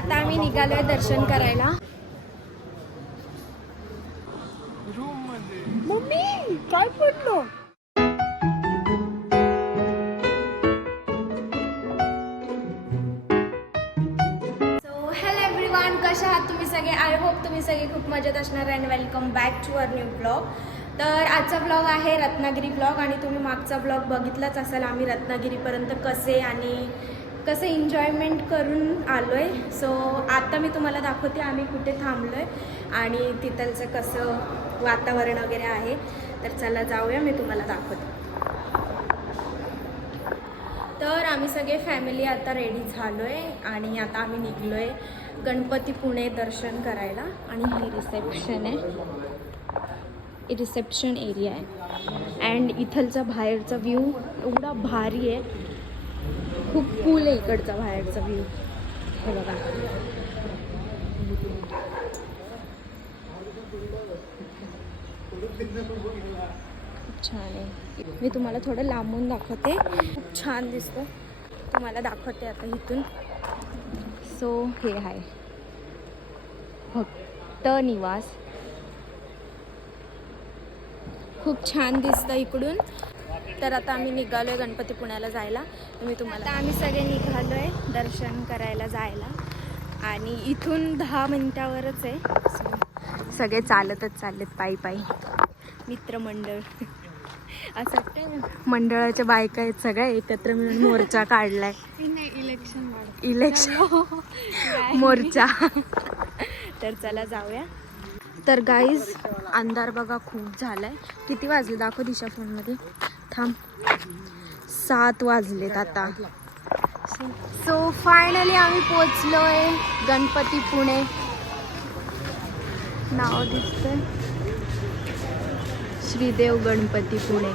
आता आम्ही निघालोय दर्शन करायला. मम्मी काय पडलो? कशा आहात तुम्ही सगळे? आय होप तुम्ही सगळे खूप मजेत असणार. And welcome back to our new blog. तर आजचा ब्लॉग आहे रत्नागिरी ब्लॉग आणि तुम्ही मागचा ब्लॉग बघितलाच असाल. आम्ही रत्नागिरीपर्यंत कसे एन्जॉयमेंट करून आलो आहे. सो आता मी तुम्हाला दाखवते आम्ही कुठे थांबलो आहे आणि तिथलचं कसं वातावरण वगैरे आहे. तर चला जाऊया, मी तुम्हाला दाखवते. तर आम्ही सगळे फॅमिली आता रेडी झालो आहे आणि आता आम्ही निघलो आहे गणपतीपुणे दर्शन करायला. आणि हे रिसेप्शन आहे, रिसेप्शन एरिया आहे. अँड इथलचा बाहेरचा व्ह्यू एवढा भारी आहे, खूप कूल आहे इकडचा बाहेरचा व्ह्यू. हे बघा, खूप छान आहे. मी तुम्हाला थोडं लांबून दाखवते, खूप छान दिसतं. तुम्हाला दाखवते आता इथून. सो हे आहे भक्त निवास, खूप छान दिसतं इकडून. तर आता आम्ही निघालो आहे गणपतीपुण्याला जायला. मी तुम्हाला आता आम्ही सगळे निघालो आहे दर्शन करायला जायला आणि इथून 10 मिनिटावरच आहे. सो सगळे चालतच चाललेत पायी पायी, मित्रमंडळ. असं वाटतं मंडळाच्या बायका आहेत सगळ्या एकत्र मिळून मोर्चा काढलाय. इलेक्शन मोर्चा. तर चला जाऊया. तर गाईज अंधार बघा खूप झालाय. किती वाजले दाखव दिशा फोनमध्ये, थांब. 7 वाजलेत आता. सो फायनली आम्ही पोचलोय गणपतीपुणे. नाव दिसतंय श्रीदेव गणपतीपुणे.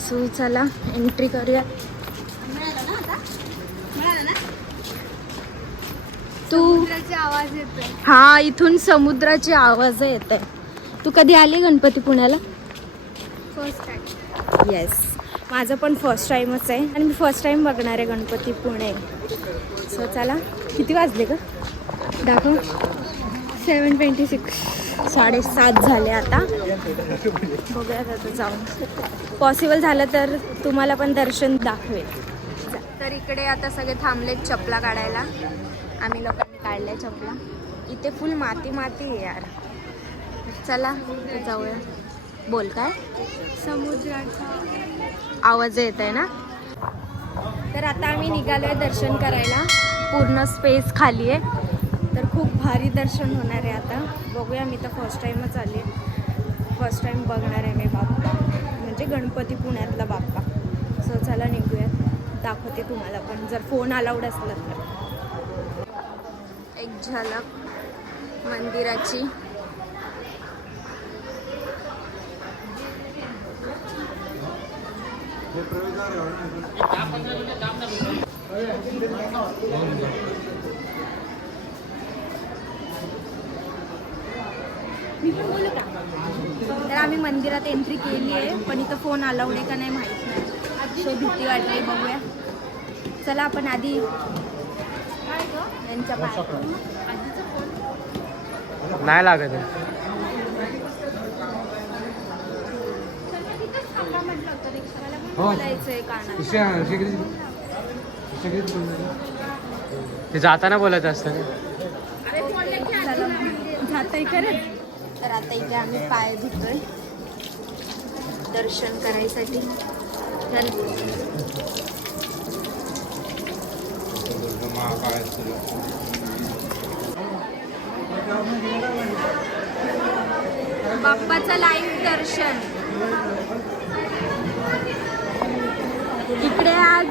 सो चला एंट्री करूया. तू आवाज येतोय? हा, इथून समुद्राचे आवाज येत आहे. तू कधी आली गणपतीपुण्याला? First time. येस, माझं पण फर्स्ट टाइमच आहे आणि मी फर्स्ट टाइम बघणार आहे गणपतीपुणे. सो चला, किती वाजले ग दाखव? 7:26. 7:30 झाले आता. बघूयात आता जाऊन. पॉसिबल झालं तर तुम्हाला पण दर्शन दाखवेल. तर इकडे आता सगळे थांबलेत चपला काढायला. आम्ही लोकांनी काढल्या चपला. इथे फुल माती माती आहे यार. चला जाऊया. बोल काय? समुद्राचा आवाज येत आहे ना. तर आता आम्ही निघालोय दर्शन करायला. पूर्ण स्पेस खाली आहे, तर खूप भारी दर्शन होणार आहे आता. बघूया, मी तर फर्स्ट टाईमच आली आहे. फर्स्ट टाईम बघणार आहे मी बाप्पा, म्हणजे गणपतीपुण्यातला बाप्पा. सो चला निघूयात, दाखवते तुम्हाला पण, जर फोन अलाउड असला तर. एक झलक मंदिराची. मी पण बोलू का? तर आम्ही मंदिरात एंट्री केली आहे, पण इथं फोन अलाउड आहे का नाही माहीत नाही. सो भीती वाटली. बघूया, चला आपण आधी यांच्या नाही लागत. ते जाताना बोलायचं असतं ना. जाताय करे. तर आता इथे आम्ही पाय धुतोय दर्शन करायसाठी. तर बाप्पाचं लाईव्ह दर्शन. इकडे आज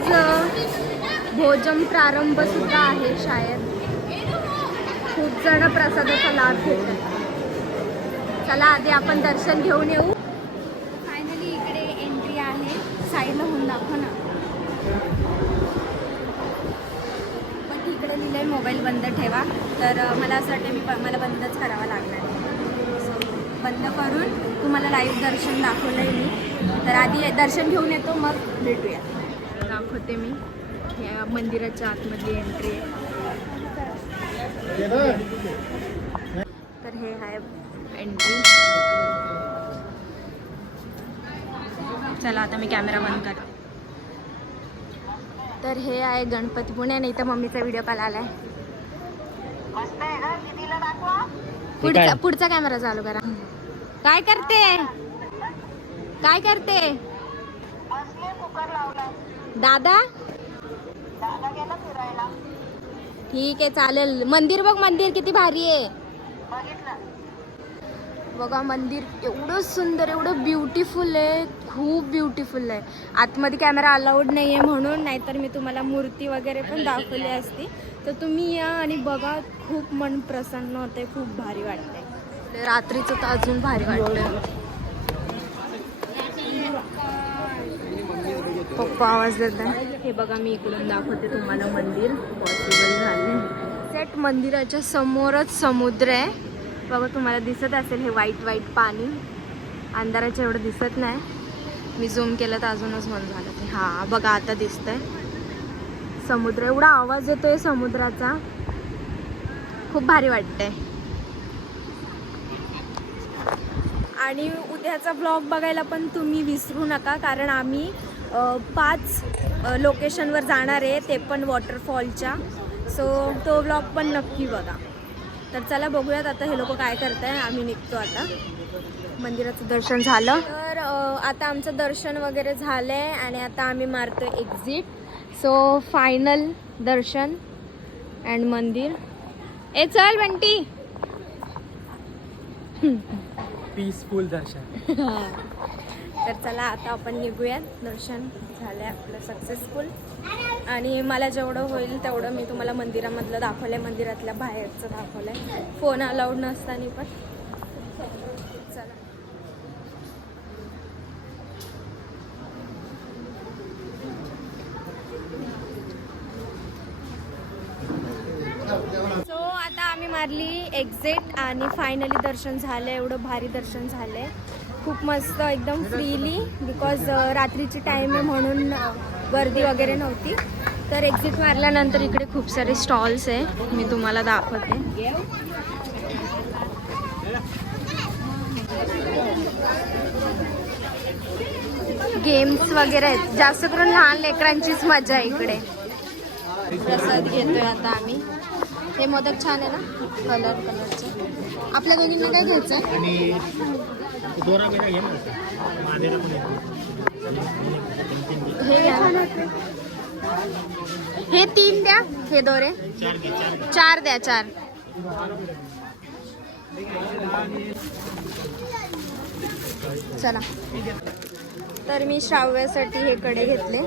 भोजन प्रारंभ सुद्धा आहे शायद. खूप जण प्रसादाचा लाभ घेतात. चला आधी आपण दर्शन घेऊन येऊ. फायनली इकडे एंट्री आहे. साईडला होऊन दाखव ना. पण इकडे लिहिलंय मोबाईल बंद ठेवा. तर मला असं वाटतं मला बंदच करावा लागणार. बंद करून तुम्हाला लाईव्ह दर्शन दाखवलंय मी. तर आधी दर्शन घेऊन येतो, मग भेटूया. दाखवते मी. या मंदिराच्या आतमधली एंट्री आहे. तर हे आहे एंट्री. चला आता मी कॅमेरा बंद करते. तर हे आहे गणपती पुणे आणि इथं मम्मीचा व्हिडिओ कॉल आलाय. पुढचा कॅमेरा चालू करा. काय करते काय करते दादा? ठीक आहे चालेल. मंदिर बघ, मंदिर किती भारी आहे बघा. मंदिर एवढं सुंदर, एवढं ब्युटिफुल आहे, खूप ब्युटिफुल आहे. आतमध्ये कॅमेरा अलाउड नाही आहे म्हणून, नाहीतर मी तुम्हाला मूर्ती वगैरे पण दाखवली असती. तर तुम्ही या आणि बघा, खूप मन प्रसन्न होते, खूप भारी वाटते. रात्रीचं तर अजून भारी वाटतं. पप्पा आवाज देतात. हे बघा मी इकडून दाखवते तुम्हाला मंदिर. पॉसिबल झाले. सेट मंदिराच्या समोरच समुद्र आहे बघा. तुम्हाला दिसत असेल हे व्हाईट व्हाईट पाणी. अंधाराच्या एवढं दिसत नाही. मी झूम केलं तर अजूनच मन झालं ते. हां बघा आता दिसतंय समुद्र. एवढा आवाज येतोय समुद्राचा, खूप भारी वाटतंय. आणि उद्याचा ब्लॉग बघायला पण तुम्ही विसरू नका, कारण आम्ही 5 लोकेशनवर जाणार आहे, ते पण वॉटरफॉलच्या. सो तो ब्लॉग पण नक्की बघा. तर चला बघूयात आता हे लोक काय करत आहे. आम्ही निघतो आता. मंदिराचं दर्शन झालं. तर आता आमचं दर्शन वगैरे झालं आहे आणि आता आम्ही मारतो exit. So final Darshan and मंदिर. ए चल बंटी. पीसफुल दर्शन. तर चला आता आपण निघूयात. दर्शन झालं आपलं सक्सेसफुल. आणि मला जेवढं होईल तेवढं मी तुम्हाला मंदिरामधलं दाखवलं आहे, मंदिरातल्या बाहेरचं दाखवलं आहे, फोन अलाउड नसताना पण. चला सो आता आम्ही मारली एक्झिट आणि फायनली दर्शन झालं. एवढं भारी दर्शन झालं आहे, खूप मस्त, एकदम फ्रीली. बिकॉज रात्रीची टाईम आहे म्हणून गर्दी वगैरे नव्हती. तर एक्झिट मारल्यानंतर इकडे खूप सारे स्टॉल्स आहे, मी तुम्हाला दाखवते. गेम्स वगैरे आहेत. जास्त करून लहान लेकरांचीच मजा आहे इकडे. प्रसाद घेतोय आता आम्ही. हे मोदक छान आहे ना, कलरचे. आपल्या दोघींना काय घ्यायचं आहे? हे घ्या. हे 3 द्या. हे दोरे 4 द्या. 4. चला. तर मी श्राव्यासाठी हे कडे घेतले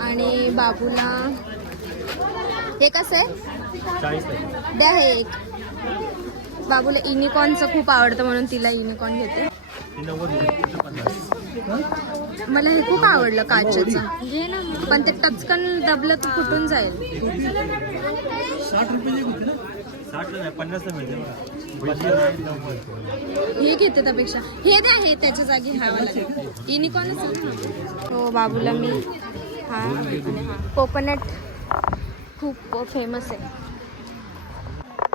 आणि बाबूला हे कसं आहे द्या. हे एक बाबूला युनिकॉर्नचं खूप आवडतं म्हणून तिला युनिकॉर्न घेते. मला हे खूप आवडलं काचेचं. घे ना. पण ते टचकन दबलं तर फुटून जाईल. 60 रुपये होते ना. 60 50 हे घेते त्यापेक्षा हे द्या. हे त्याच्या जागी हा वाला युनिकॉर्नच. हो बाबूला मी हा आणि हा कोकोनट खूप फेमस आहे.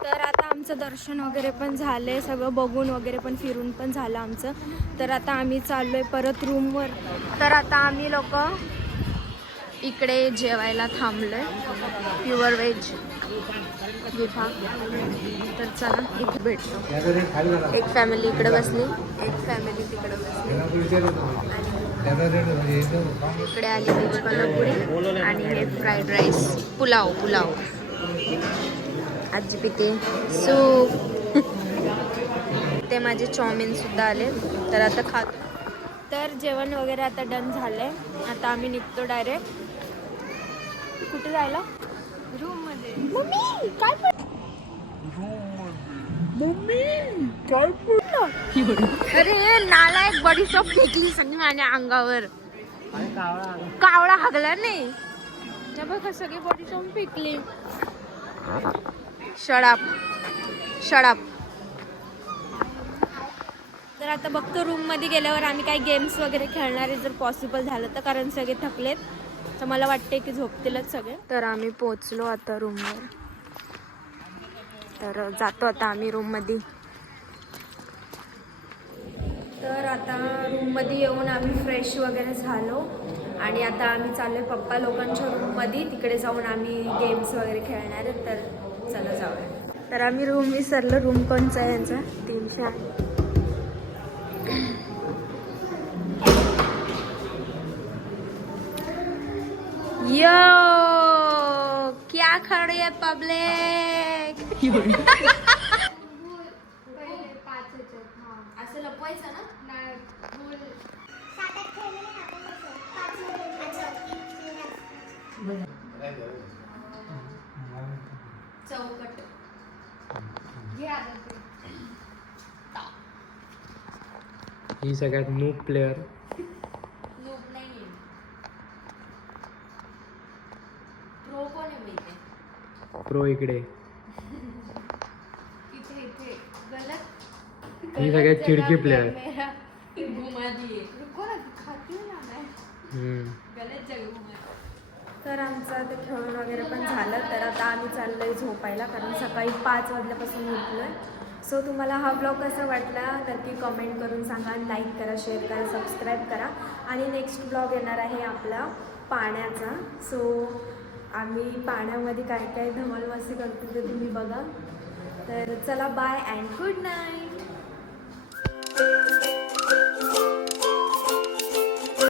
तर आता आमचं दर्शन वगैरे पण झालं आहे, सगळं बघून वगैरे पण फिरून पण झालं आमचं. तर आता आम्ही चाललो आहे परत रूमवर. तर आता आम्ही लोक इकडे जेवायला थांबलो आहे, प्युअर व्हेज विभाग. तर चला इथे भेटतो. एक फॅमिली इकडे बसली, एक फॅमिली तिकडे बसली. इकडे आली व्हेज कोल्हापुरी आणि हे फ्राईड राईस, पुलाव. आजी पिते सूप. ते माझे चाऊमिन सुद्धा आले. तर आता खातो. तर जेवण वगैरे आता डन झालंय. आता आम्ही निघतो डायरेक्ट. कुठे जायला? रूममध्ये. मम्मी काय पडलं? अरे नालायक, बडी शॉप फेकली सगळी माझ्या अंगावर. कावळा हागला नाही. बघा सगळी बडी शॉप फेकली. शडाप. तर आता बघतो रूममध्ये गेल्यावर आम्ही काही गेम्स वगैरे खेळणार आहे, जर पॉसिबल झालं तर, कारण सगळे थकलेत. तर मला वाटते की झोपतीलच सगळे. तर आम्ही पोचलो आता रूमवर. तर जातो आता आम्ही रूममध्ये. तर आता रूममध्ये येऊन आम्ही फ्रेश वगैरे झालो आणि आता आम्ही चाललो आहे पप्पा लोकांच्या रूममध्ये. तिकडे जाऊन आम्ही गेम्स वगैरे खेळणार आहेत. तर चला जाऊया. तर आम्ही रूम विसरलो. रूम कोणचा आहे यांचा? 308. यो क्या खड़ी है पब्लिक. असं लपवायचं ना. चौकट ही सगळ्यात नूब प्लेअर. नूब नाहीये. प्रो कोण आहे माहिती? प्रो इकडे. इथे गलत. ही सगळ्यात चिडकी प्लेअर. घुमा दिए. रुको ना, खाती हूं ना मैं. गलत जगह घुमा. तर आमचं ते खेळून वगैरे पण झालं. तर आता आम्ही चाललोय झोपायला कारण सकाळी 5 वाजल्यापासून उठलोय. सो तुम्हाला हा ब्लॉग कसा वाटला नक्की कमेंट करून सांगा. लाईक करा, शेअर करा, सबस्क्राईब करा. आणि नेक्स्ट ब्लॉग येणार आहे आपला पाण्याचा. सो आम्ही पाण्यामध्ये काय काय धमाल मस्ती करतो ते तुम्ही बघा. तर चला बाय अँड गुड नाईट.